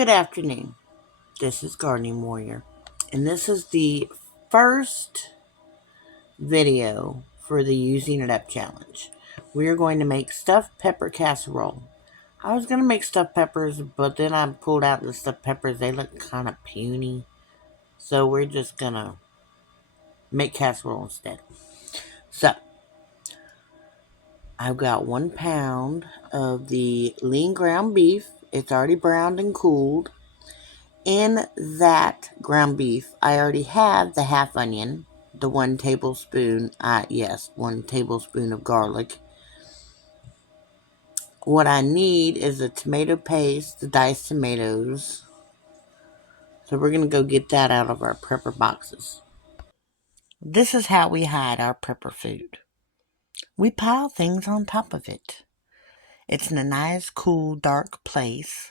Good afternoon. This is Gardening Warrior, and this is the first video for the Using It Up challenge. We are going to make stuffed pepper casserole. I was going to make stuffed peppers, but then I pulled out the stuffed peppers. They look kind of puny, so we're just going to make casserole instead. So, I've got 1 pound of the lean ground beef. It's already browned and cooled. In that ground beef, I already have the half onion, the 1 tablespoon, 1 tablespoon of garlic. What I need is the tomato paste, the diced tomatoes. So we're going to go get that out of our prepper boxes. This is how we hide our prepper food. We pile things on top of it. It's in a nice, cool, dark place,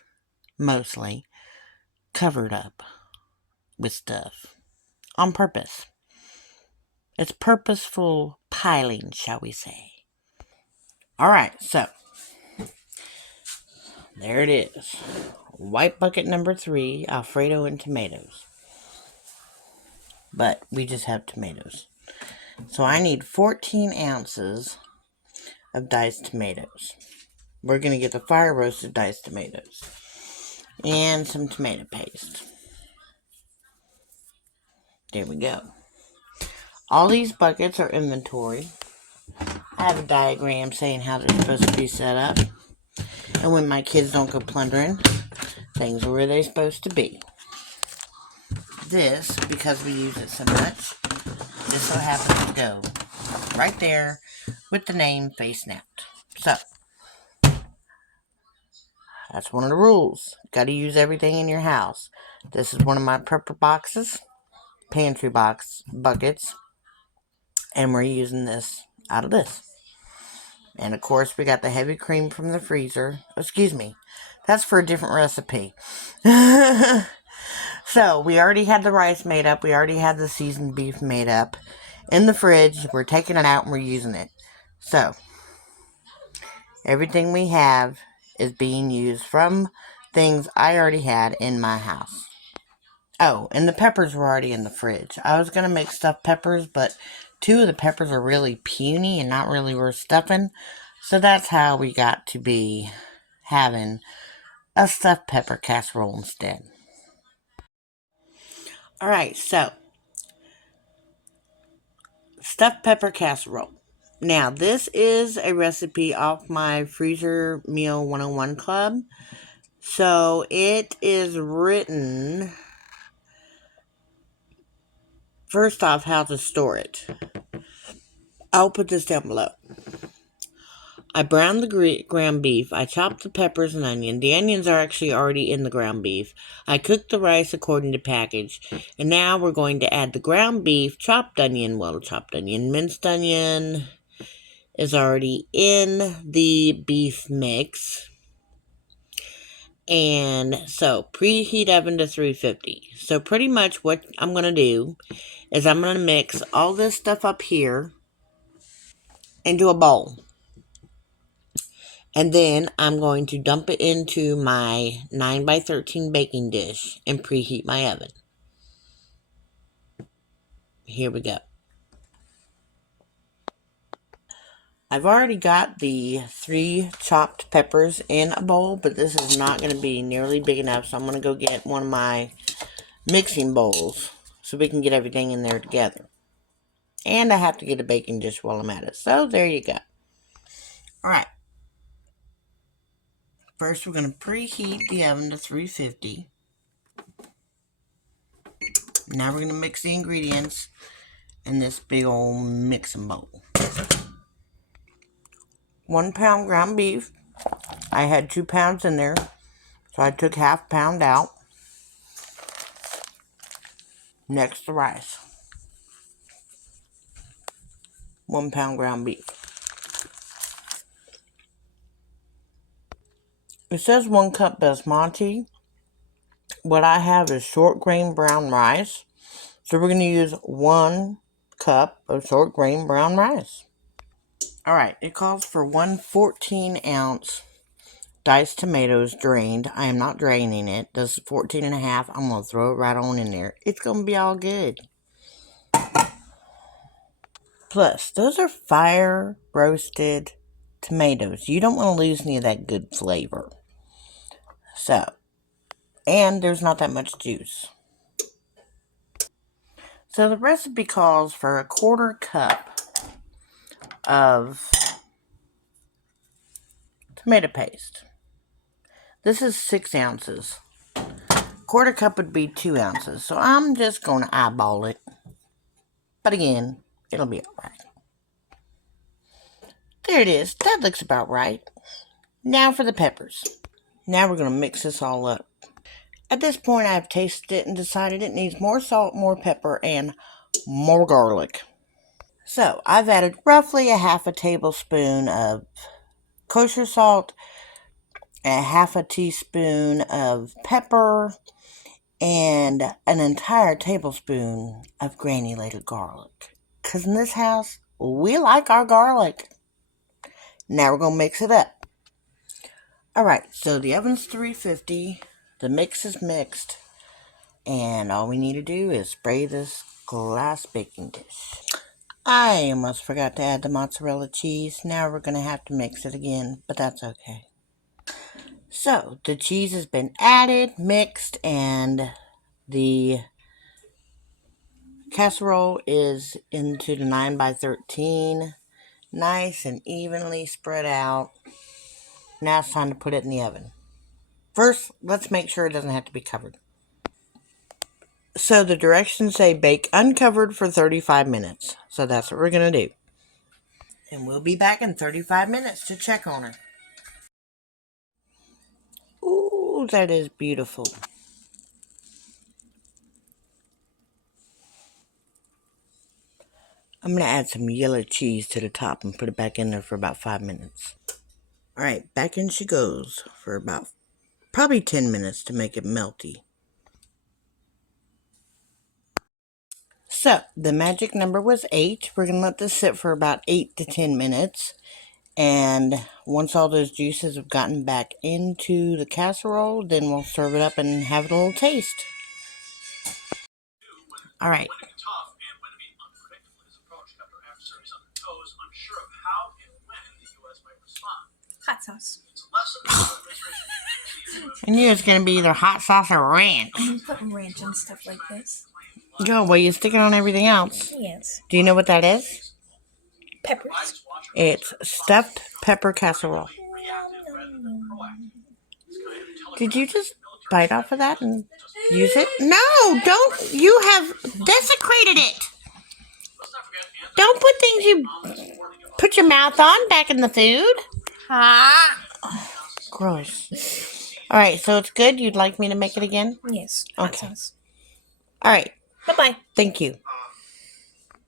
mostly, covered up with stuff. On purpose. It's purposeful piling, shall we say. Alright, so there it is. White bucket number 3, Alfredo and tomatoes. But we just have tomatoes. So I need 14 ounces of diced tomatoes. We're going to get the fire roasted diced tomatoes. And some tomato paste. There we go. All these buckets are inventory. I have a diagram saying how they're supposed to be set up. And when my kids don't go plundering, things are where they're supposed to be. This, because we use it so much, this so happens to go right there with the name face snapped. So, that's one of the rules. Got to use everything in your house. This is one of my prepper boxes, pantry box buckets, and we're using this out of this. And of course, we got the heavy cream from the freezer. Excuse me, that's for a different recipe. So, we already had the rice made up. We already had the seasoned beef made up in the fridge. We're taking it out and we're using it. So, everything we have is being used from things I already had in my house. Oh, and the peppers were already in the fridge. I was going to make stuffed peppers, but 2 of the peppers are really puny and not really worth stuffing. So, that's how we got to be having a stuffed pepper casserole instead. Alright, so, stuffed pepper casserole. Now, this is a recipe off my Freezer Meal 101 Club. So, it is written, first off, how to store it. I'll put this down below. I browned the ground beef. I chopped the peppers and onion. The onions are actually already in the ground beef. I cooked the rice according to package. And now we're going to add the ground beef, chopped onion, minced onion is already in the beef mix. And so, preheat oven to 350. So, pretty much what I'm going to do is I'm going to mix all this stuff up here into a bowl. And then I'm going to dump it into my 9x13 baking dish and preheat my oven. Here we go. I've already got the 3 chopped peppers in a bowl, but this is not going to be nearly big enough, so I'm going to go get one of my mixing bowls so we can get everything in there together. And I have to get a baking dish while I'm at it, so there you go. Alright. First, we're going to preheat the oven to 350. Now we're going to mix the ingredients in this big old mixing bowl. 1 pound ground beef. I had 2 pounds in there, so I took half pound out. Next, the rice. 1 pound ground beef. It says 1 cup Basmati. What I have is short grain brown rice. So we're going to use 1 cup of short grain brown rice. Alright, it calls for 1 14-ounce diced tomatoes drained. I am not draining it. This is 14 and a half. I'm going to throw it right on in there. It's going to be all good. Plus, those are fire roasted tomatoes. You don't want to lose any of that good flavor. So, and there's not that much juice. So the recipe calls for a 1/4 cup of tomato paste. This is 6 ounces. 1/4 cup would be 2 ounces. So I'm just going to eyeball it. But again, it'll be alright. There it is. That looks about right. Now for the peppers. Now we're going to mix this all up. At this point, I've tasted it and decided it needs more salt, more pepper, and more garlic. So I've added roughly a 1/2 tablespoon of kosher salt, a 1/2 teaspoon of pepper, and an entire tablespoon of granulated garlic. Because in this house, we like our garlic. Now we're going to mix it up. Alright, so the oven's 350. The mix is mixed. And all we need to do is spray this glass baking dish. I almost forgot to add the mozzarella cheese. Now we're going to have to mix it again, but that's okay. So, the cheese has been added, mixed, and the casserole is into the 9x13. Nice and evenly spread out. Now it's time to put it in the oven. First, let's make sure it doesn't have to be covered. So the directions say bake uncovered for 35 minutes. So that's what we're going to do. And we'll be back in 35 minutes to check on her. Ooh, that is beautiful. I'm going to add some yellow cheese to the top and put it back in there for about 5 minutes. Alright, back in she goes for about probably 10 minutes to make it melty. So, the magic number was 8. We're going to let this sit for about 8 to 10 minutes. And once all those juices have gotten back into the casserole, then we'll serve it up and have a little taste. Alright. Hot sauce. I knew it was going to be either hot sauce or ranch. I'm putting ranch on stuff like this. Go, well, you stick it on everything else. Yes. Do you know what that is? Peppers. It's stuffed pepper casserole. Did you just bite off of that and use it? No, don't. You have desecrated it. Don't put things you put your mouth on back in the food. Gross. All right, so it's good. You'd like me to make it again? Yes. Okay. Hot sauce. All right. Bye-bye. Thank you.